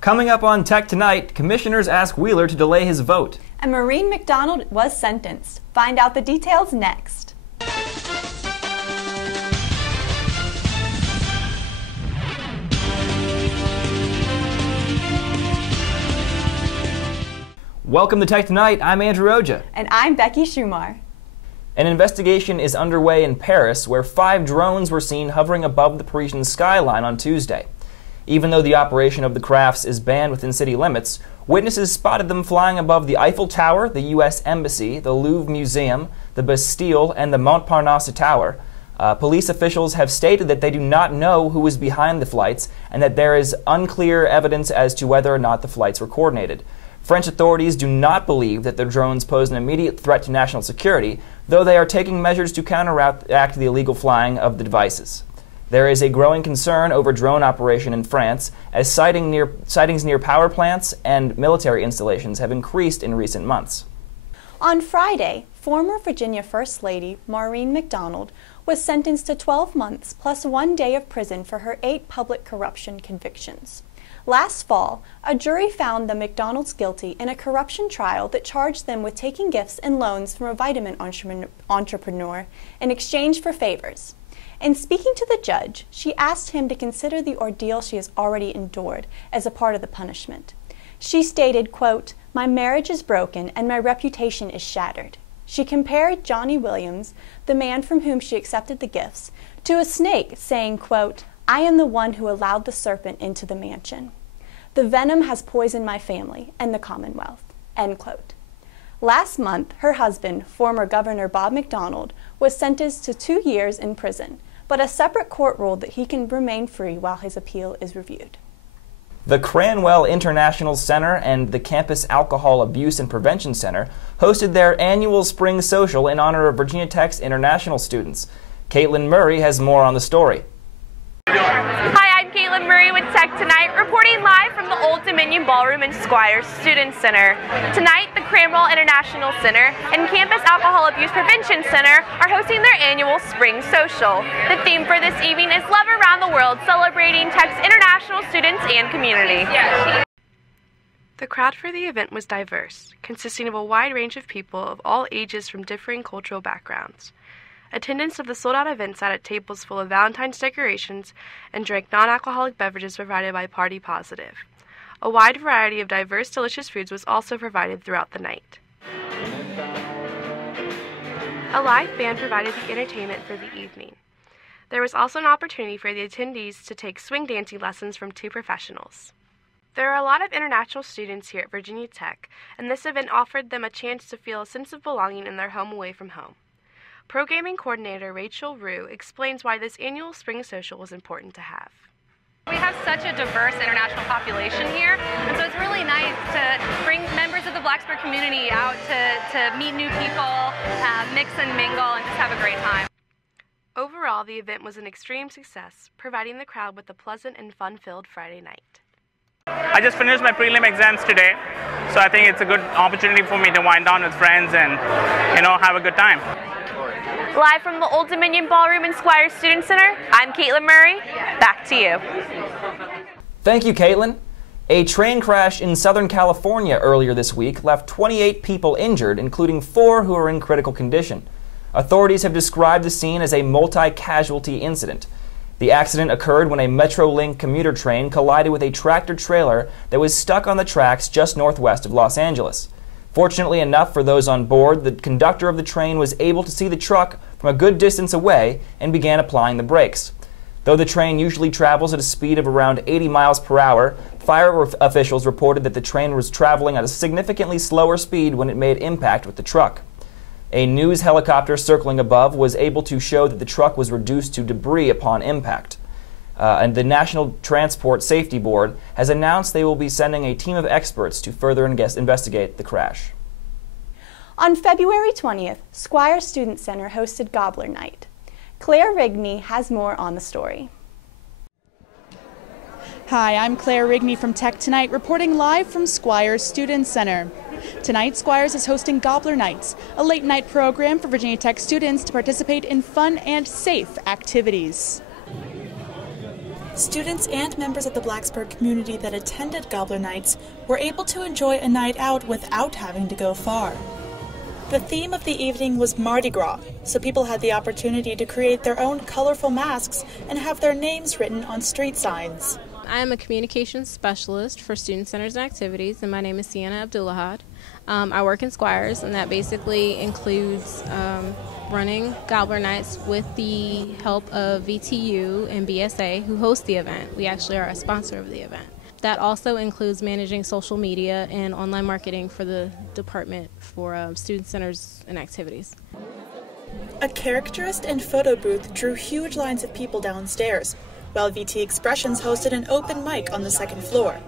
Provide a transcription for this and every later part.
Coming up on Tech Tonight, commissioners ask Wheeler to delay his vote. And Maureen McDonnell was sentenced. Find out the details next. Welcome to Tech Tonight. I'm Andrew Oja. And I'm Becky Schumar. An investigation is underway in Paris where 5 drones were seen hovering above the Parisian skyline on Tuesday. Even though the operation of the crafts is banned within city limits, witnesses spotted them flying above the Eiffel Tower, the U.S. Embassy, the Louvre Museum, the Bastille, and the Montparnasse Tower. Police officials have stated that they do not know who was behind the flights and that there is unclear evidence as to whether or not the flights were coordinated. French authorities do not believe that the drones pose an immediate threat to national security, though they are taking measures to counteract the illegal flying of the devices. There is a growing concern over drone operation in France, as sightings near power plants and military installations have increased in recent months. On Friday, former Virginia First Lady Maureen McDonnell was sentenced to 12 months plus 1 day of prison for her 8 public corruption convictions. Last fall, a jury found the McDonnells guilty in a corruption trial that charged them with taking gifts and loans from a vitamin entrepreneur in exchange for favors. In speaking to the judge, she asked him to consider the ordeal she has already endured as a part of the punishment. She stated, quote, "My marriage is broken and my reputation is shattered." She compared Johnny Williams, the man from whom she accepted the gifts, to a snake, saying, quote, "I am the one who allowed the serpent into the mansion. The venom has poisoned my family and the Commonwealth," end quote. Last month, her husband, former Governor Bob McDonnell, was sentenced to 2 years in prison, but a separate court ruled that he can remain free while his appeal is reviewed. The Cranwell International Center and the Campus Alcohol Abuse and Prevention Center hosted their annual spring social in honor of Virginia Tech's international students. Caitlin Murray has more on the story. Hi, I'm Caitlin Murray with Tech Tonight, reporting live from the Old Dominion Ballroom and Squires Student Center. Tonight, the Cranwell International Center and Campus Alcohol Abuse Prevention Center are hosting their annual spring social. The theme for this evening is Love Around the World, celebrating Tech's international students and community. The crowd for the event was diverse, consisting of a wide range of people of all ages from differing cultural backgrounds. Attendance of the sold-out event sat at tables full of Valentine's decorations and drank non-alcoholic beverages provided by Party Positive. A wide variety of diverse, delicious foods was also provided throughout the night. A live band provided the entertainment for the evening. There was also an opportunity for the attendees to take swing dancing lessons from 2 professionals. There are a lot of international students here at Virginia Tech, and this event offered them a chance to feel a sense of belonging in their home away from home. Programming coordinator Rachel Rue explains why this annual spring social was important to have. We have such a diverse international population here, and so it's really nice to bring members of the Blacksburg community out to meet new people, mix and mingle, and just have a great time. Overall, the event was an extreme success, providing the crowd with a pleasant and fun-filled Friday night. I just finished my prelim exams today, so I think it's a good opportunity for me to wind down with friends and, have a good time. Live from the Old Dominion Ballroom and Squires Student Center, I'm Caitlin Murray. Back to you. Thank you, Caitlin. A train crash in Southern California earlier this week left 28 people injured, including 4 who are in critical condition. Authorities have described the scene as a multi-casualty incident. The accident occurred when a Metrolink commuter train collided with a tractor-trailer that was stuck on the tracks just northwest of Los Angeles. Fortunately enough for those on board, the conductor of the train was able to see the truck from a good distance away and began applying the brakes. Though the train usually travels at a speed of around 80 miles per hour, fire officials reported that the train was traveling at a significantly slower speed when it made impact with the truck. A news helicopter circling above was able to show that the truck was reduced to debris upon impact. And the National Transport Safety Board has announced they will be sending a team of experts to further investigate the crash. On February 20th, Squire Student Center hosted Gobbler Night. Claire Rigney has more on the story. Hi, I'm Claire Rigney from Tech Tonight, reporting live from Squires Student Center. Tonight, Squires is hosting Gobbler Nights, a late-night program for Virginia Tech students to participate in fun and safe activities. students and members of the Blacksburg community that attended Gobbler Nights were able to enjoy a night out without having to go far. The theme of the evening was Mardi Gras, so people had the opportunity to create their own colorful masks and have their names written on street signs. I am a communications specialist for Student Centers and Activities, and my name is Sienna Abdullahad. I work in Squires, and that basically includes running Gobbler Nights with the help of VTU and BSA, who host the event. We actually are a sponsor of the event. That also includes managing social media and online marketing for the Department for Student Centers and Activities. A caricaturist and photo booth drew huge lines of people downstairs, while VT Expressions hosted an open mic on the second floor.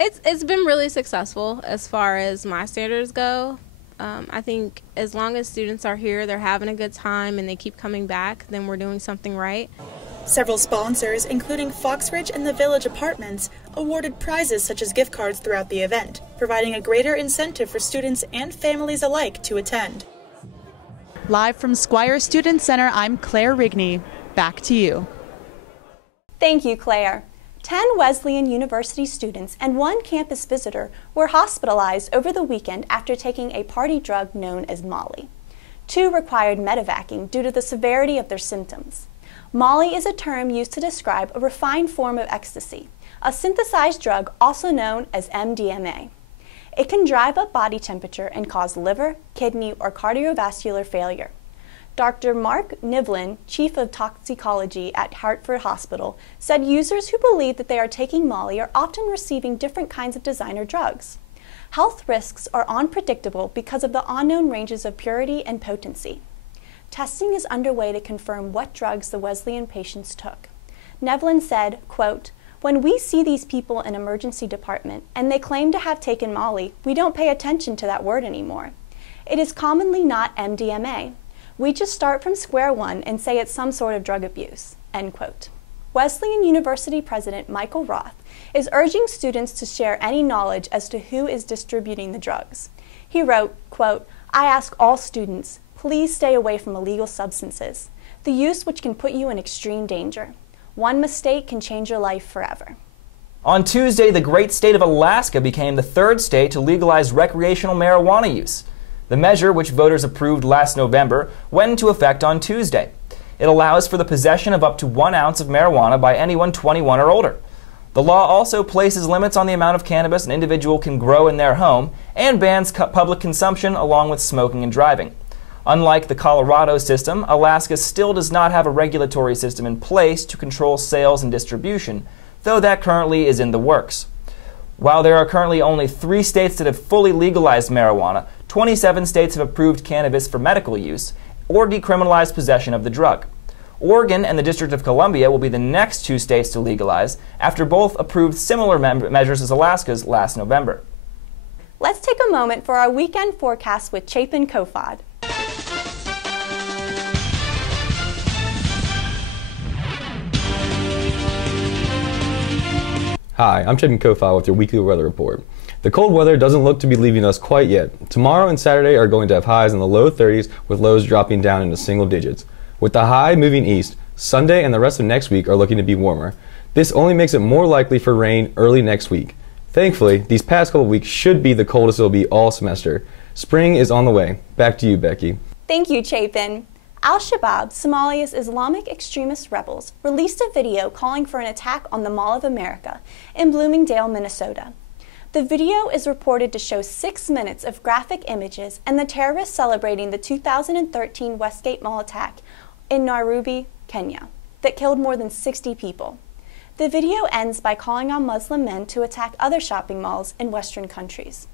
It's been really successful as far as my standards go. I think as long as students are here, they're having a good time, and they keep coming back, then we're doing something right. Several sponsors, including Foxridge and the Village Apartments, awarded prizes such as gift cards throughout the event, providing a greater incentive for students and families alike to attend. Live from Squires Student Center, I'm Claire Rigney. Back to you. Thank you, Claire. 10 Wesleyan University students and 1 campus visitor were hospitalized over the weekend after taking a party drug known as Molly. 2 required medevacing due to the severity of their symptoms. Molly is a term used to describe a refined form of ecstasy, a synthesized drug also known as MDMA. It can drive up body temperature and cause liver, kidney, or cardiovascular failure. Dr. Mark Nivlin, Chief of Toxicology at Hartford Hospital, said users who believe that they are taking Molly are often receiving different kinds of designer drugs. Health risks are unpredictable because of the unknown ranges of purity and potency. Testing is underway to confirm what drugs the Wesleyan patients took. Nevlin said, quote, "When we see these people in emergency department and they claim to have taken Molly, we don't pay attention to that word anymore. It is commonly not MDMA. We just start from square one and say it's some sort of drug abuse," end quote. Wesleyan University President Michael Roth is urging students to share any knowledge as to who is distributing the drugs. He wrote, quote, "I ask all students, please stay away from illegal substances, the use which can put you in extreme danger. One mistake can change your life forever." On Tuesday, the great state of Alaska became the 3rd state to legalize recreational marijuana use. The measure, which voters approved last November, went into effect on Tuesday. It allows for the possession of up to 1 ounce of marijuana by anyone 21 or older. The law also places limits on the amount of cannabis an individual can grow in their home and bans public consumption along with smoking and driving. Unlike the Colorado system, Alaska still does not have a regulatory system in place to control sales and distribution, though that currently is in the works. While there are currently only 3 states that have fully legalized marijuana, 27 states have approved cannabis for medical use or decriminalized possession of the drug. Oregon and the District of Columbia will be the next 2 states to legalize after both approved similar measures as Alaska's last November. Let's take a moment for our weekend forecast with Chapin Kofod. Hi, I'm Chapin Kofod with your weekly weather report. The cold weather doesn't look to be leaving us quite yet. Tomorrow and Saturday are going to have highs in the low 30s with lows dropping down into single digits. With the high moving east, Sunday and the rest of next week are looking to be warmer. This only makes it more likely for rain early next week. Thankfully, these past couple weeks should be the coldest it'll be all semester. Spring is on the way. Back to you, Becky. Thank you, Chapin. Al-Shabaab, Somalia's Islamic extremist rebels, released a video calling for an attack on the Mall of America in Bloomingdale, Minnesota. The video is reported to show 6 minutes of graphic images and the terrorists celebrating the 2013 Westgate Mall attack in Nairobi, Kenya, that killed more than 60 people. The video ends by calling on Muslim men to attack other shopping malls in Western countries.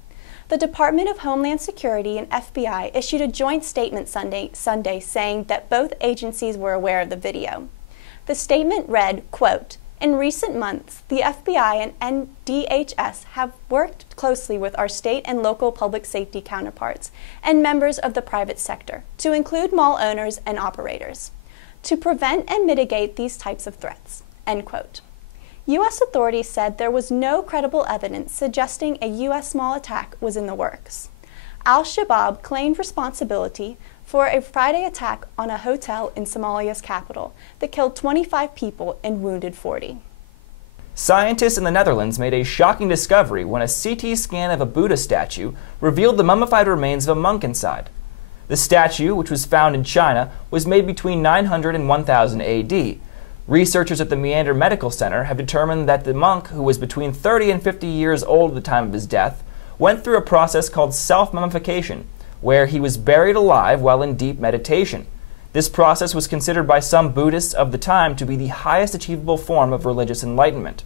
The Department of Homeland Security and FBI issued a joint statement Sunday saying that both agencies were aware of the video. The statement read, quote, "In recent months, the FBI and DHS have worked closely with our state and local public safety counterparts and members of the private sector, to include mall owners and operators, to prevent and mitigate these types of threats," end quote. U.S. authorities said there was no credible evidence suggesting a U.S. mall attack was in the works. Al-Shabaab claimed responsibility for a Friday attack on a hotel in Somalia's capital that killed 25 people and wounded 40. Scientists in the Netherlands made a shocking discovery when a CT scan of a Buddha statue revealed the mummified remains of a monk inside. The statue, which was found in China, was made between 900 and 1000 AD. Researchers at the Meander Medical Center have determined that the monk, who was between 30 and 50 years old at the time of his death, went through a process called self-mummification, where he was buried alive while in deep meditation. This process was considered by some Buddhists of the time to be the highest achievable form of religious enlightenment.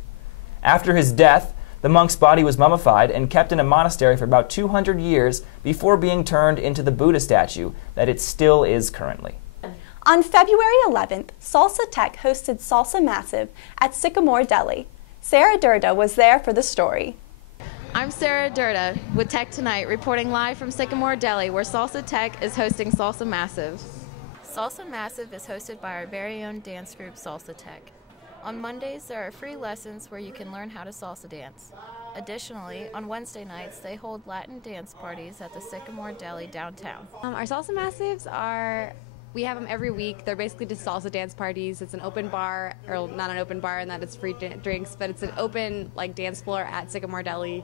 After his death, the monk's body was mummified and kept in a monastery for about 200 years before being turned into the Buddha statue that it still is currently. On February 11th, Salsa Tech hosted Salsa Massive at Sycamore Deli. Sarah Durda was there for the story. I'm Sarah Durda with Tech Tonight, reporting live from Sycamore Deli, where Salsa Tech is hosting Salsa Massive. Salsa Massive is hosted by our very own dance group, Salsa Tech. On Mondays, there are free lessons where you can learn how to salsa dance. Additionally, on Wednesday nights, they hold Latin dance parties at the Sycamore Deli downtown. Our Salsa Massives we have them every week. They're basically just salsa dance parties. It's an open bar, or not an open bar in that it's free drinks, but it's an open dance floor at Sycamore Deli.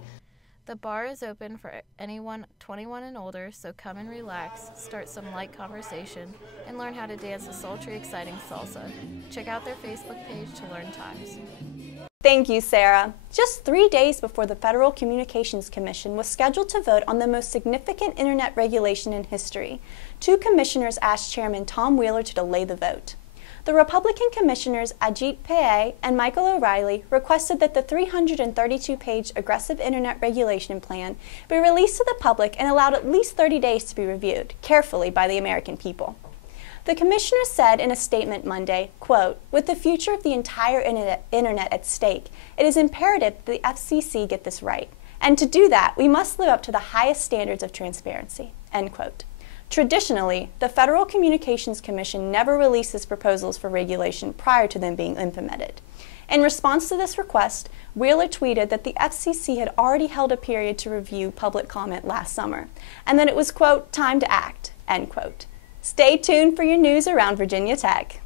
The bar is open for anyone 21 and older, so come and relax, start some light conversation, and learn how to dance a sultry, exciting salsa. Check out their Facebook page to learn times. Thank you, Sarah. Just 3 days before the Federal Communications Commission was scheduled to vote on the most significant internet regulation in history, two commissioners asked Chairman Tom Wheeler to delay the vote. The Republican commissioners Ajit Pai and Michael O'Reilly requested that the 332-page aggressive internet regulation plan be released to the public and allowed at least 30 days to be reviewed carefully by the American people. The commissioners said in a statement Monday, quote, "With the future of the entire internet at stake, it is imperative that the FCC get this right. And to do that, we must live up to the highest standards of transparency," end quote. Traditionally, the Federal Communications Commission never releases proposals for regulation prior to them being implemented. In response to this request, Wheeler tweeted that the FCC had already held a period to review public comment last summer, and that it was, quote, "time to act," end quote. Stay tuned for your news around Virginia Tech.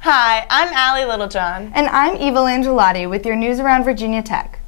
Hi, I'm Allie Littlejohn. And I'm Eva Langelotti with your news around Virginia Tech.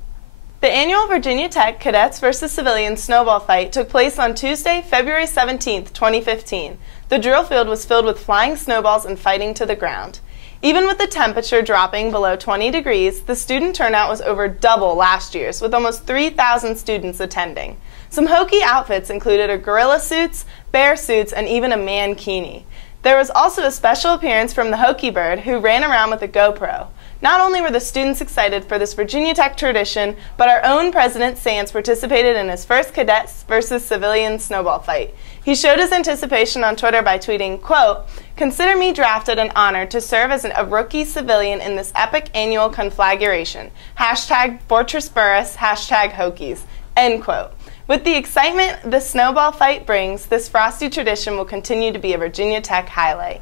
The annual Virginia Tech Cadets vs. Civilians Snowball Fight took place on Tuesday, February 17, 2015. The drill field was filled with flying snowballs and fighting to the ground. Even with the temperature dropping below 20 degrees, the student turnout was over double last year's, with almost 3,000 students attending. Some hokey outfits included gorilla suits, bear suits, and even a mankini. There was also a special appearance from the Hokey Bird, who ran around with a GoPro. Not only were the students excited for this Virginia Tech tradition, but our own President Sands participated in his first Cadets vs. Civilians Snowball Fight. He showed his anticipation on Twitter by tweeting, quote, "Consider me drafted and honored to serve as a rookie civilian in this epic annual conflagration. Hashtag Fortress Burris, hashtag Hokies," end quote. With the excitement the Snowball Fight brings, this frosty tradition will continue to be a Virginia Tech highlight.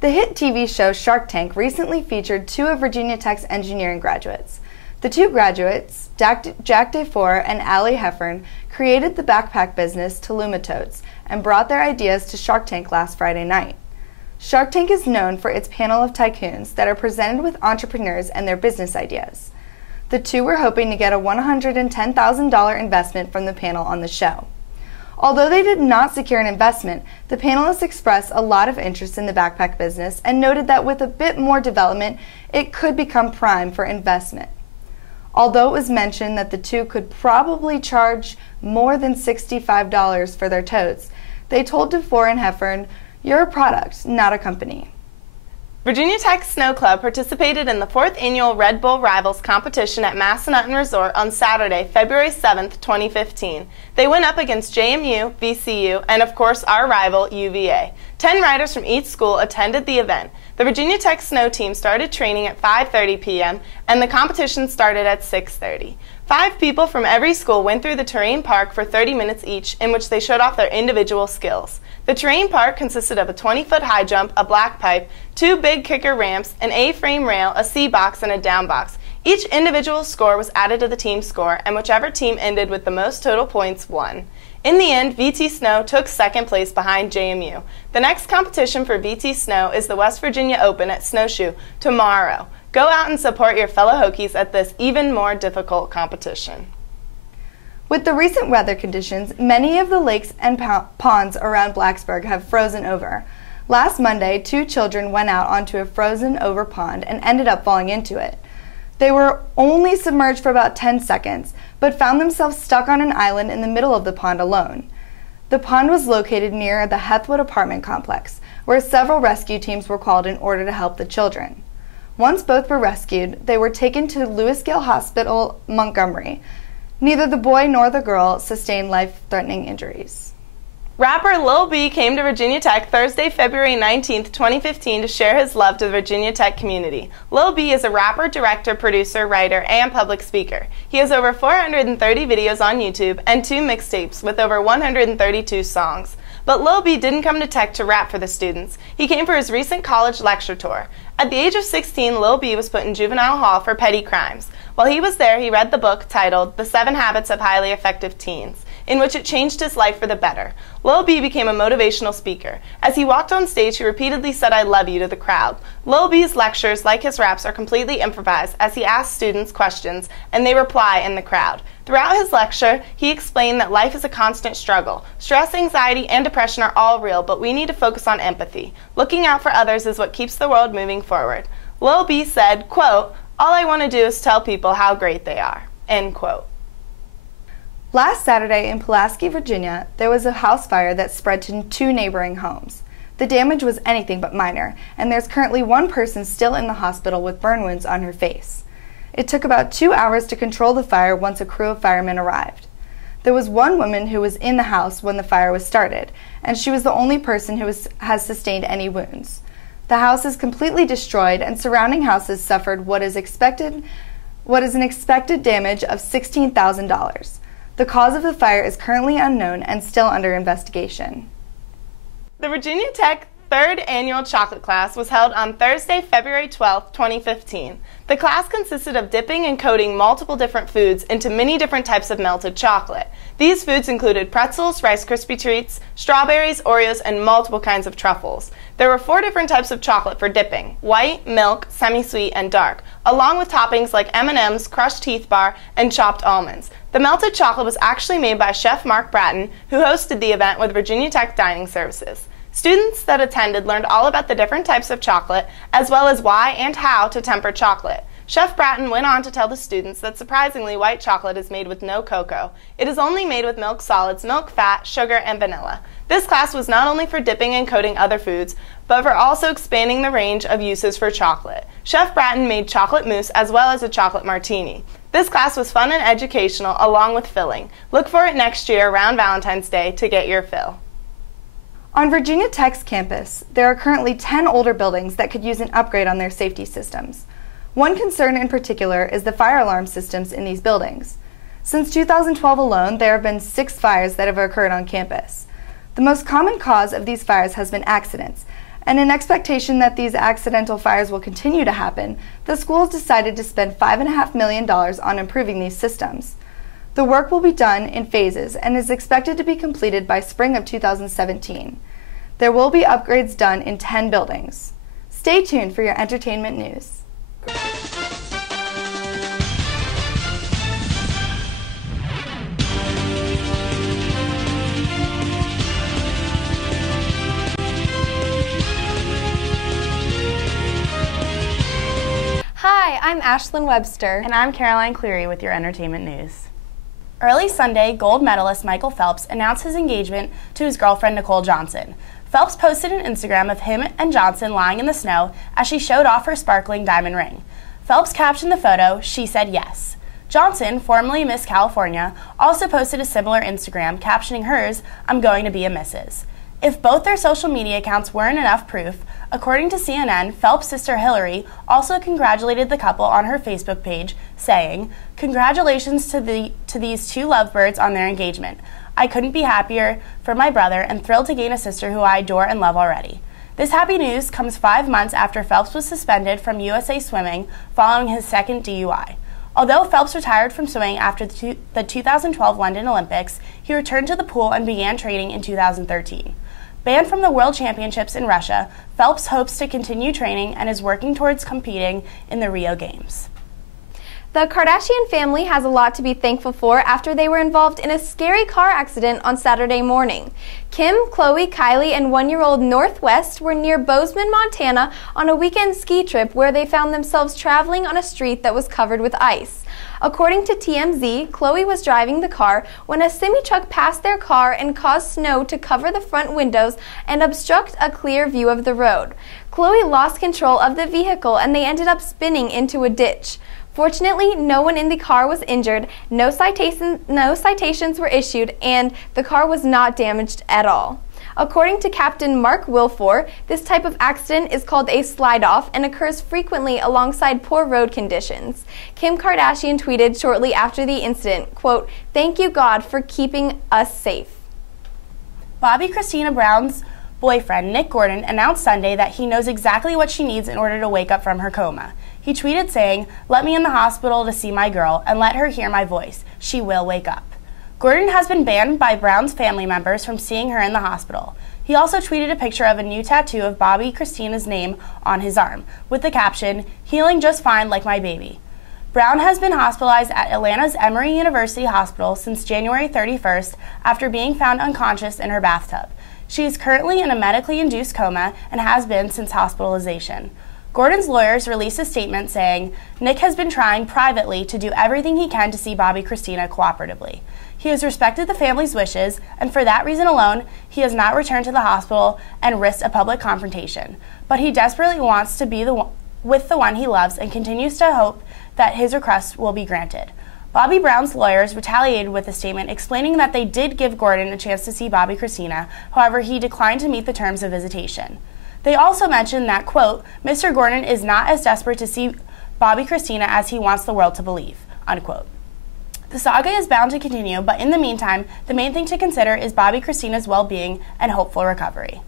The hit TV show Shark Tank recently featured two of Virginia Tech's engineering graduates. The two graduates, Jack DeFore and Allie Heffern, created the backpack business Taluma Totes and brought their ideas to Shark Tank last Friday night. Shark Tank is known for its panel of tycoons that are presented with entrepreneurs and their business ideas. The two were hoping to get a $110,000 investment from the panel on the show. Although they did not secure an investment, the panelists expressed a lot of interest in the backpack business and noted that with a bit more development, it could become prime for investment. Although it was mentioned that the two could probably charge more than $65 for their totes, they told DeFore and Heffern, "You're a product, not a company." Virginia Tech Snow Club participated in the 4th annual Red Bull Rivals competition at Massanutten Resort on Saturday, February 7, 2015. They went up against JMU, VCU, and of course our rival, UVA. 10 riders from each school attended the event. The Virginia Tech Snow team started training at 5:30 p.m. and the competition started at 6:30. 5 people from every school went through the terrain park for 30 minutes each, in which they showed off their individual skills. The terrain park consisted of a 20-foot high jump, a black pipe, 2 big kicker ramps, an A-frame rail, a C box, and a down box. Each individual score was added to the team score, and whichever team ended with the most total points won. In the end, VT Snow took second place behind JMU. The next competition for VT Snow is the West Virginia Open at Snowshoe tomorrow. Go out and support your fellow Hokies at this even more difficult competition. With the recent weather conditions, many of the lakes and ponds around Blacksburg have frozen over. Last Monday, 2 children went out onto a frozen over pond and ended up falling into it. They were only submerged for about 10 seconds, but found themselves stuck on an island in the middle of the pond alone. The pond was located near the Hethwood apartment complex, where several rescue teams were called in order to help the children. Once both were rescued, they were taken to Lewis Gale Hospital, Montgomery. Neither the boy nor the girl sustained life-threatening injuries. Rapper Lil B came to Virginia Tech Thursday, February 19, 2015 to share his love to the Virginia Tech community. Lil B is a rapper, director, producer, writer, and public speaker. He has over 430 videos on YouTube and 2 mixtapes with over 132 songs. But Lil B didn't come to Tech to rap for the students. He came for his recent college lecture tour. At the age of 16, Lil B was put in juvenile hall for petty crimes. While he was there, he read the book titled The 7 Habits of Highly Effective Teens, in which it changed his life for the better. Lil B became a motivational speaker. As he walked on stage, he repeatedly said, "I love you" to the crowd. Lil B's lectures, like his raps, are completely improvised as he asks students questions and they reply in the crowd. Throughout his lecture, he explained that life is a constant struggle. Stress, anxiety, and depression are all real, but we need to focus on empathy. Looking out for others is what keeps the world moving forward. Lil B said, quote, "All I want to do is tell people how great they are," end quote. Last Saturday in Pulaski, Virginia, there was a house fire that spread to 2 neighboring homes. The damage was anything but minor, and there's currently 1 person still in the hospital with burn wounds on her face. It took about 2 hours to control the fire once a crew of firemen arrived. There was 1 woman who was in the house when the fire was started, and she was the only person who has sustained any wounds. The house is completely destroyed, and surrounding houses suffered what is an expected damage of $16,000. The cause of the fire is currently unknown and still under investigation. The Virginia Tech 3rd Annual Chocolate Class was held on Thursday, February 12, 2015. The class consisted of dipping and coating multiple different foods into many different types of melted chocolate. These foods included pretzels, Rice Krispie treats, strawberries, Oreos, and multiple kinds of truffles. There were 4 different types of chocolate for dipping: white, milk, semi-sweet, and dark, along with toppings like M&M's, crushed Heath bar, and chopped almonds. The melted chocolate was actually made by Chef Mark Bratton, who hosted the event with Virginia Tech Dining Services. Students that attended learned all about the different types of chocolate, as well as why and how to temper chocolate. Chef Bratton went on to tell the students that surprisingly white chocolate is made with no cocoa. It is only made with milk solids, milk fat, sugar, and vanilla. This class was not only for dipping and coating other foods, but for also expanding the range of uses for chocolate. Chef Bratton made chocolate mousse as well as a chocolate martini. This class was fun and educational along with filling. Look for it next year around Valentine's Day to get your fill. On Virginia Tech's campus, there are currently 10 older buildings that could use an upgrade on their safety systems. One concern in particular is the fire alarm systems in these buildings. Since 2012 alone, there have been 6 fires that have occurred on campus. The most common cause of these fires has been accidents, and in expectation that these accidental fires will continue to happen, the school has decided to spend $5.5 million on improving these systems. The work will be done in phases and is expected to be completed by spring of 2017. There will be upgrades done in 10 buildings. Stay tuned for your entertainment news. Hi, I'm Ashlyn Webster. And I'm Caroline Cleary with your entertainment news. Early Sunday, gold medalist Michael Phelps announced his engagement to his girlfriend Nicole Johnson. Phelps posted an Instagram of him and Johnson lying in the snow as she showed off her sparkling diamond ring. Phelps captioned the photo, "She said yes." Johnson, formerly Miss California, also posted a similar Instagram captioning hers, "I'm going to be a Mrs." If both their social media accounts weren't enough proof, according to CNN, Phelps' sister Hilary also congratulated the couple on her Facebook page, saying, "Congratulations to these 2 lovebirds on their engagement. I couldn't be happier for my brother and thrilled to gain a sister who I adore and love already. This happy news comes 5 months after Phelps was suspended from USA Swimming following his second DUI. Although Phelps retired from swimming after the 2012 London Olympics, he returned to the pool and began training in 2013. Banned from the World Championships in Russia, Phelps hopes to continue training and is working towards competing in the Rio Games. The Kardashian family has a lot to be thankful for after they were involved in a scary car accident on Saturday morning. Kim, Khloe, Kylie, and 1-year-old Northwest were near Bozeman, Montana on a weekend ski trip where they found themselves traveling on a street that was covered with ice. According to TMZ, Khloe was driving the car when a semi-truck passed their car and caused snow to cover the front windows and obstruct a clear view of the road. Khloe lost control of the vehicle and they ended up spinning into a ditch. Fortunately, no one in the car was injured, no citations were issued, and the car was not damaged at all. According to Captain Mark Wilfor, this type of accident is called a slide-off and occurs frequently alongside poor road conditions. Kim Kardashian tweeted shortly after the incident, quote, "Thank you God for keeping us safe." Bobbi Kristina Brown's boyfriend, Nick Gordon, announced Sunday that he knows exactly what she needs in order to wake up from her coma. He tweeted saying, "Let me in the hospital to see my girl and let her hear my voice. She will wake up." Gordon has been banned by Brown's family members from seeing her in the hospital. He also tweeted a picture of a new tattoo of Bobbi Kristina's name on his arm, with the caption, "Healing just fine like my baby." Brown has been hospitalized at Atlanta's Emory University Hospital since January 31st after being found unconscious in her bathtub. She is currently in a medically induced coma and has been since hospitalization. Gordon's lawyers released a statement saying, "Nick has been trying privately to do everything he can to see Bobbi Kristina cooperatively. He has respected the family's wishes, and for that reason alone, he has not returned to the hospital and risked a public confrontation. But he desperately wants to be with the one he loves and continues to hope that his request will be granted." Bobbi Brown's lawyers retaliated with a statement explaining that they did give Gordon a chance to see Bobbi Kristina, however, he declined to meet the terms of visitation. They also mentioned that, quote, "Mr. Gordon is not as desperate to see Bobbi Kristina as he wants the world to believe," unquote. The saga is bound to continue, but in the meantime, the main thing to consider is Bobbi Kristina's well-being and hopeful recovery.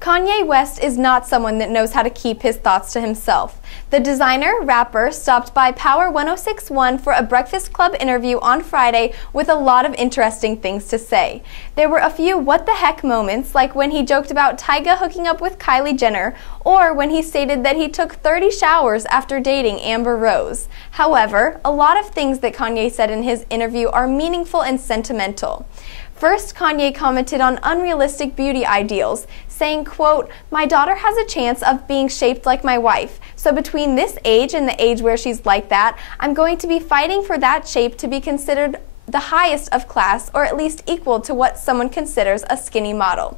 Kanye West is not someone that knows how to keep his thoughts to himself. The designer, rapper, stopped by Power 106.1 for a Breakfast Club interview on Friday with a lot of interesting things to say. There were a few what the heck moments, like when he joked about Tyga hooking up with Kylie Jenner, or when he stated that he took 30 showers after dating Amber Rose. However, a lot of things that Kanye said in his interview are meaningful and sentimental. First, Kanye commented on unrealistic beauty ideals, saying, quote, "My daughter has a chance of being shaped like my wife, so between this age and the age where she's like that, I'm going to be fighting for that shape to be considered the highest of class, or at least equal to what someone considers a skinny model."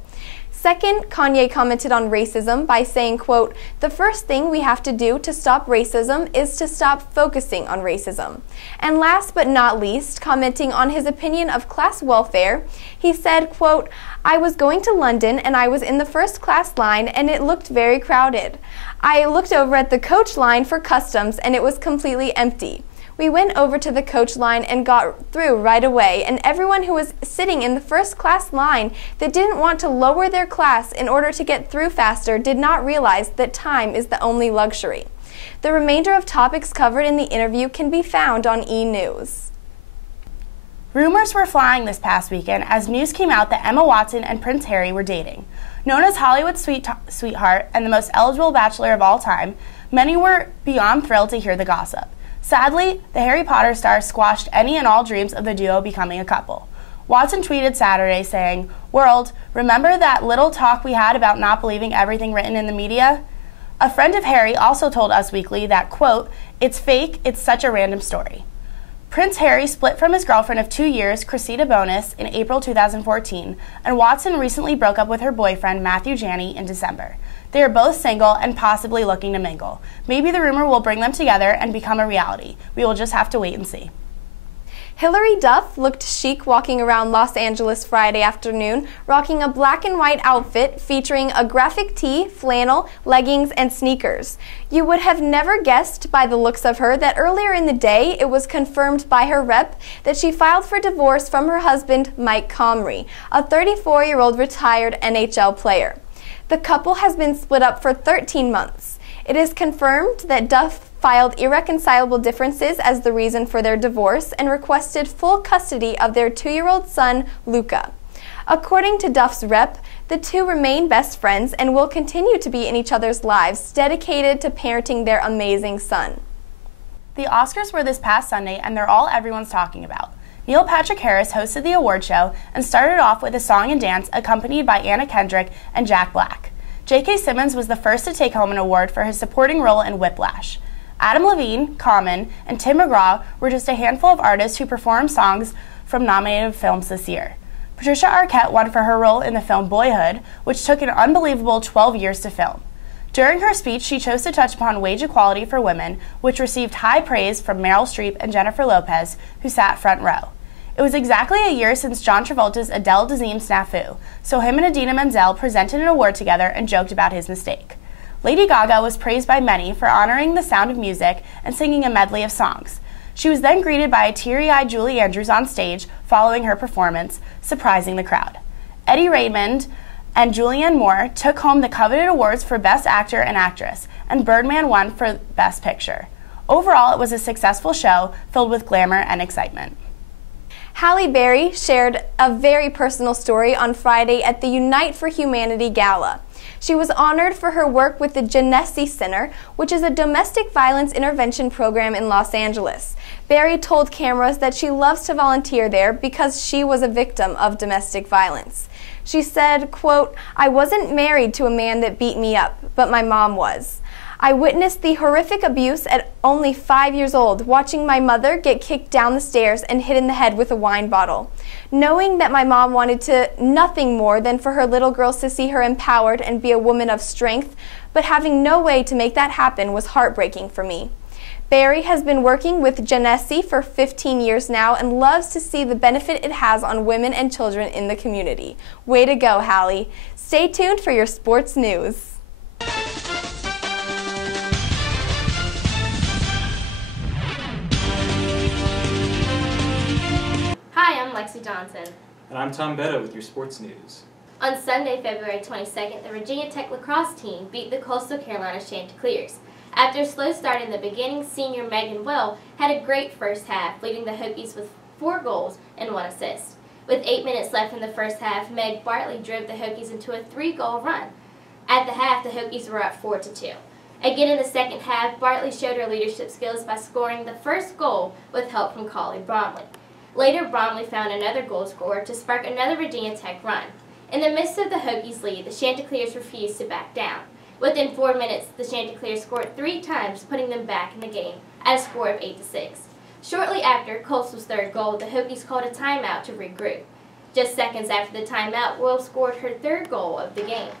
Second, Kanye commented on racism by saying, quote, "The first thing we have to do to stop racism is to stop focusing on racism." And last but not least, commenting on his opinion of class welfare, he said, quote, "I was going to London and I was in the first class line and it looked very crowded. I looked over at the coach line for customs and it was completely empty. We went over to the coach line and got through right away, and everyone who was sitting in the first class line that didn't want to lower their class in order to get through faster did not realize that time is the only luxury." The remainder of topics covered in the interview can be found on E! News. Rumors were flying this past weekend as news came out that Emma Watson and Prince Harry were dating. Known as Hollywood's sweetheart and the most eligible bachelor of all time, many were beyond thrilled to hear the gossip. Sadly, the Harry Potter star squashed any and all dreams of the duo becoming a couple. Watson tweeted Saturday saying, "World, remember that little talk we had about not believing everything written in the media?" A friend of Harry also told Us Weekly that, quote, "It's fake, it's such a random story." Prince Harry split from his girlfriend of 2 years, Cressida Bonas, in April 2014, and Watson recently broke up with her boyfriend, Matthew Janney, in December. They are both single and possibly looking to mingle. Maybe the rumor will bring them together and become a reality. We will just have to wait and see. Hilary Duff looked chic walking around Los Angeles Friday afternoon, rocking a black and white outfit featuring a graphic tee, flannel, leggings, and sneakers. You would have never guessed by the looks of her that earlier in the day it was confirmed by her rep that she filed for divorce from her husband, Mike Comrie, a 34-year-old retired NHL player. The couple has been split up for 13 months. It is confirmed that Duff filed irreconcilable differences as the reason for their divorce and requested full custody of their 2-year-old son, Luca. According to Duff's rep, the two remain best friends and will continue to be in each other's lives, dedicated to parenting their amazing son. The Oscars were this past Sunday, and they're all everyone's talking about. Neil Patrick Harris hosted the award show and started off with a song and dance accompanied by Anna Kendrick and Jack Black. J.K. Simmons was the first to take home an award for his supporting role in Whiplash. Adam Levine, Common, and Tim McGraw were just a handful of artists who performed songs from nominated films this year. Patricia Arquette won for her role in the film Boyhood, which took an unbelievable 12 years to film. During her speech, she chose to touch upon wage equality for women, which received high praise from Meryl Streep and Jennifer Lopez, who sat front row. It was exactly a year since John Travolta's Adele Dazeem snafu, so him and Idina Menzel presented an award together and joked about his mistake. Lady Gaga was praised by many for honoring the sound of music and singing a medley of songs. She was then greeted by a teary-eyed Julie Andrews on stage following her performance, surprising the crowd. Eddie Raymond and Julianne Moore took home the coveted awards for Best Actor and Actress, and Birdman won for Best Picture. Overall, it was a successful show filled with glamour and excitement. Halle Berry shared a very personal story on Friday at the Unite for Humanity Gala. She was honored for her work with the Genesee Center, which is a domestic violence intervention program in Los Angeles. Berry told cameras that she loves to volunteer there because she was a victim of domestic violence. She said, quote, "I wasn't married to a man that beat me up, but my mom was. I witnessed the horrific abuse at only 5 years old, watching my mother get kicked down the stairs and hit in the head with a wine bottle. Knowing that my mom wanted nothing more than for her little girls to see her empowered and be a woman of strength, but having no way to make that happen was heartbreaking for me." Berry has been working with Genesee for 15 years now and loves to see the benefit it has on women and children in the community. Way to go, Halle. Stay tuned for your sports news. Hi, I'm Lexi Johnson. And I'm Tom Betta with your sports news. On Sunday, February 22nd, the Virginia Tech lacrosse team beat the Coastal Carolina Chanticleers. After a slow start in the beginning, senior Megan Well had a great first half, leading the Hokies with 4 goals and 1 assist. With 8 minutes left in the first half, Meg Bartley drove the Hokies into a 3-goal run. At the half, the Hokies were up 4-2. Again in the second half, Bartley showed her leadership skills by scoring the first goal with help from Collie Bromley. Later, Bromley found another goal scorer to spark another Virginia Tech run. In the midst of the Hokies' lead, the Chanticleers refused to back down. Within 4 minutes, the Chanticleers scored 3 times, putting them back in the game at a score of 8-6. Shortly after Coastal's third goal, the Hokies called a timeout to regroup. Just seconds after the timeout, Will scored her 3rd goal of the game.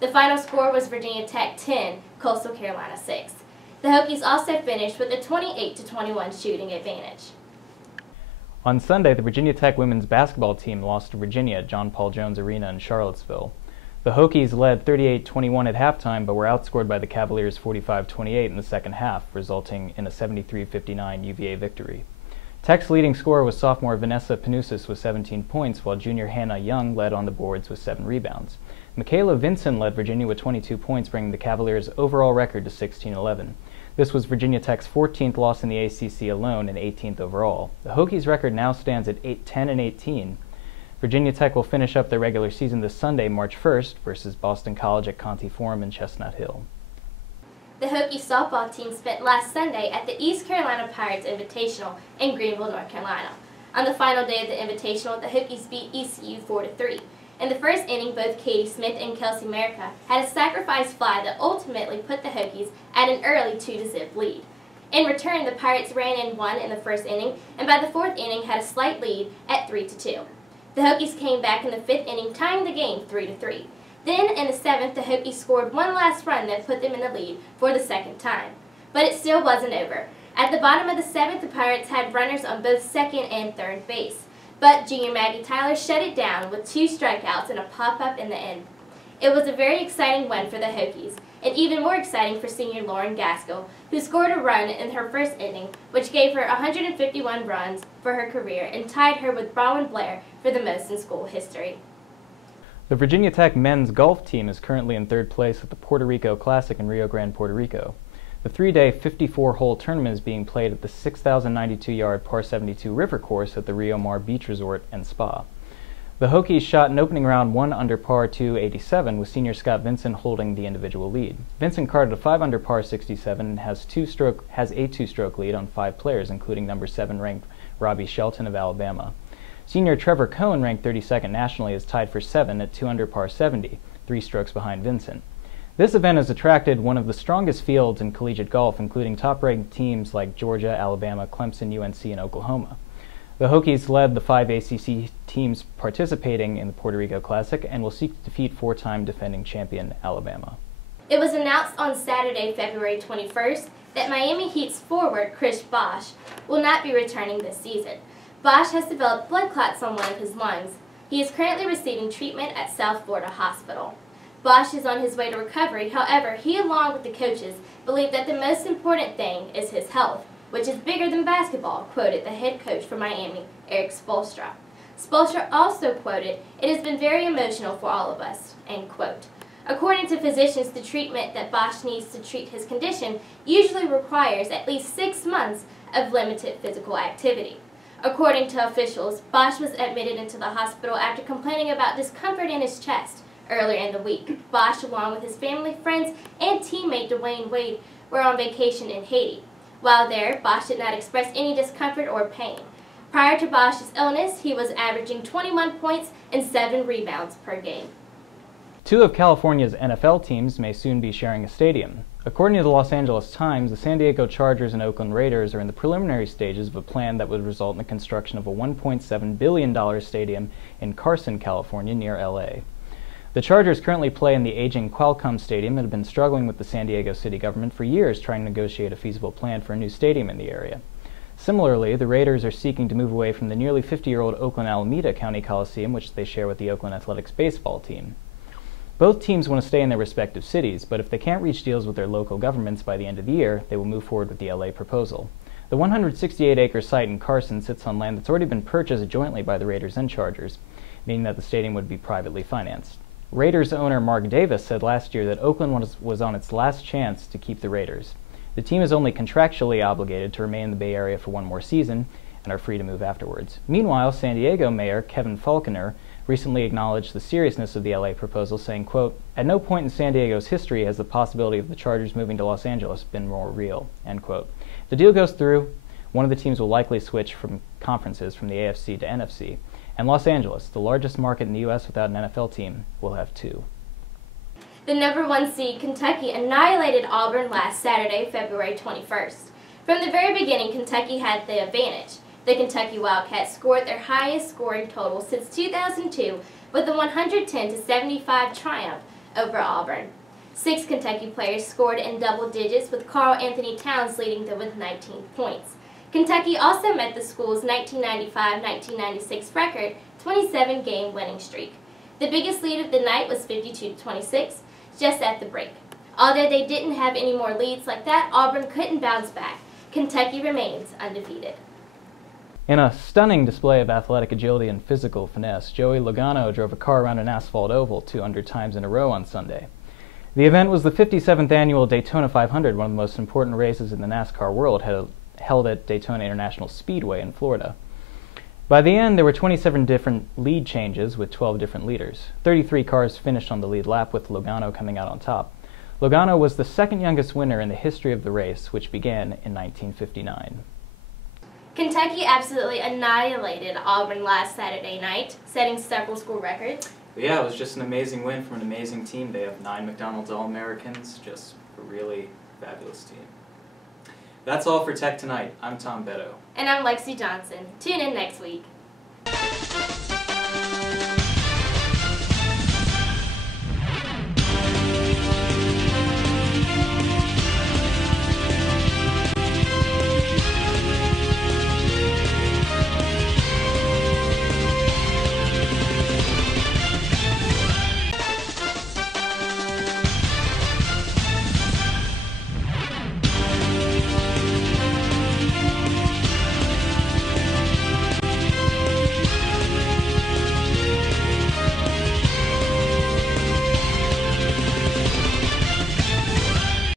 The final score was Virginia Tech 10, Coastal Carolina 6. The Hokies also finished with a 28-21 shooting advantage. On Sunday, the Virginia Tech women's basketball team lost to Virginia at John Paul Jones Arena in Charlottesville. The Hokies led 38-21 at halftime, but were outscored by the Cavaliers 45-28 in the second half, resulting in a 73-59 UVA victory. Tech's leading scorer was sophomore Vanessa Panousis with 17 points, while junior Hannah Young led on the boards with 7 rebounds. Michaela Vinson led Virginia with 22 points, bringing the Cavaliers' overall record to 16-11. This was Virginia Tech's 14th loss in the ACC alone and 18th overall. The Hokies' record now stands at 10-18. Virginia Tech will finish up their regular season this Sunday, March 1st, versus Boston College at Conte Forum in Chestnut Hill. The Hokies softball team spent last Sunday at the East Carolina Pirates Invitational in Greenville, North Carolina. On the final day of the Invitational, the Hokies beat ECU 4-3. In the first inning, both Katie Smith and Kelsey Merica had a sacrifice fly that ultimately put the Hokies at an early 2-0 lead. In return, the Pirates ran in 1 in the first inning, and by the 4th inning had a slight lead at 3-2. The Hokies came back in the 5th inning, tying the game 3-3. Then, in the 7th, the Hokies scored one last run that put them in the lead for the second time. But it still wasn't over. At the bottom of the 7th, the Pirates had runners on both second and third base, but junior Maggie Tyler shut it down with 2 strikeouts and a pop-up in the end. It was a very exciting win for the Hokies, and even more exciting for senior Lauren Gaskell, who scored a run in her first inning, which gave her 151 runs for her career and tied her with Bronwyn Blair for the most in school history. The Virginia Tech men's golf team is currently in 3rd place at the Puerto Rico Classic in Rio Grande, Puerto Rico. The 3-day 54-hole tournament is being played at the 6,092-yard par 72 river course at the Rio Mar Beach Resort and Spa. The Hokies shot an opening round 1 under par 287, with senior Scott Vincent holding the individual lead. Vincent carded a 5 under par 67 and has a 2-stroke lead on 5 players, including number 7 ranked Robbie Shelton of Alabama. Senior Trevor Cohen, ranked 32nd nationally, is tied for 7 at 2 under par 70, 3 strokes behind Vincent. This event has attracted one of the strongest fields in collegiate golf, including top-ranked teams like Georgia, Alabama, Clemson, UNC, and Oklahoma. The Hokies led the 5 ACC teams participating in the Puerto Rico Classic and will seek to defeat 4-time defending champion Alabama. It was announced on Saturday, February 21st, that Miami Heat's forward Chris Bosh will not be returning this season. Bosh has developed blood clots on one of his lungs. He is currently receiving treatment at South Florida Hospital. Bosh is on his way to recovery. However, he, along with the coaches, believe that the most important thing is his health, which is bigger than basketball, quoted the head coach for Miami, Eric Spoelstra. Spoelstra also quoted, "It has been very emotional for all of us," end quote. According to physicians, the treatment that Bosh needs to treat his condition usually requires at least 6 months of limited physical activity. According to officials, Bosh was admitted into the hospital after complaining about discomfort in his chest. Earlier in the week, Bosh, along with his family, friends, and teammate Dwayne Wade, were on vacation in Haiti. While there, Bosh did not express any discomfort or pain. Prior to Bosh's illness, he was averaging 21 points and 7 rebounds per game. 2 of California's NFL teams may soon be sharing a stadium. According to the Los Angeles Times, the San Diego Chargers and Oakland Raiders are in the preliminary stages of a plan that would result in the construction of a $1.7 billion stadium in Carson, California, near LA. The Chargers currently play in the aging Qualcomm Stadium and have been struggling with the San Diego city government for years trying to negotiate a feasible plan for a new stadium in the area. Similarly, the Raiders are seeking to move away from the nearly 50-year-old Oakland Alameda County Coliseum, which they share with the Oakland Athletics baseball team. Both teams want to stay in their respective cities, but if they can't reach deals with their local governments by the end of the year, they will move forward with the LA proposal. The 168-acre site in Carson sits on land that's already been purchased jointly by the Raiders and Chargers, meaning that the stadium would be privately financed. Raiders owner Mark Davis said last year that Oakland was on its last chance to keep the Raiders. The team is only contractually obligated to remain in the Bay Area for 1 more season and are free to move afterwards. Meanwhile, San Diego Mayor Kevin Faulconer recently acknowledged the seriousness of the LA proposal, saying, quote, "At no point in San Diego's history has the possibility of the Chargers moving to Los Angeles been more real," end quote. If the deal goes through, one of the teams will likely switch from conferences from the AFC to NFC, and Los Angeles, the largest market in the U.S. without an NFL team, will have 2. The number 1 seed Kentucky annihilated Auburn last Saturday, February 21st. From the very beginning, Kentucky had the advantage. The Kentucky Wildcats scored their highest scoring total since 2002 with a 110-75 triumph over Auburn. 6 Kentucky players scored in double digits, with Karl Anthony Towns leading them with 19 points. Kentucky also met the school's 1995-1996 record 27-game winning streak. The biggest lead of the night was 52-26, just at the break. Although they didn't have any more leads like that, Auburn couldn't bounce back. Kentucky remains undefeated. In a stunning display of athletic agility and physical finesse, Joey Logano drove a car around an asphalt oval 200 times in a row on Sunday. The event was the 57th annual Daytona 500, one of the most important races in the NASCAR world, held at Daytona International Speedway in Florida. By the end, there were 27 different lead changes with 12 different leaders. 33 cars finished on the lead lap, with Logano coming out on top. Logano was the second youngest winner in the history of the race, which began in 1959. Kentucky absolutely annihilated Auburn last Saturday night, setting several school records. Yeah, it was just an amazing win from an amazing team. They have 9 McDonald's All-Americans, just a really fabulous team. That's all for Tech Tonight. I'm Tom Beto. And I'm Lexi Johnson. Tune in next week.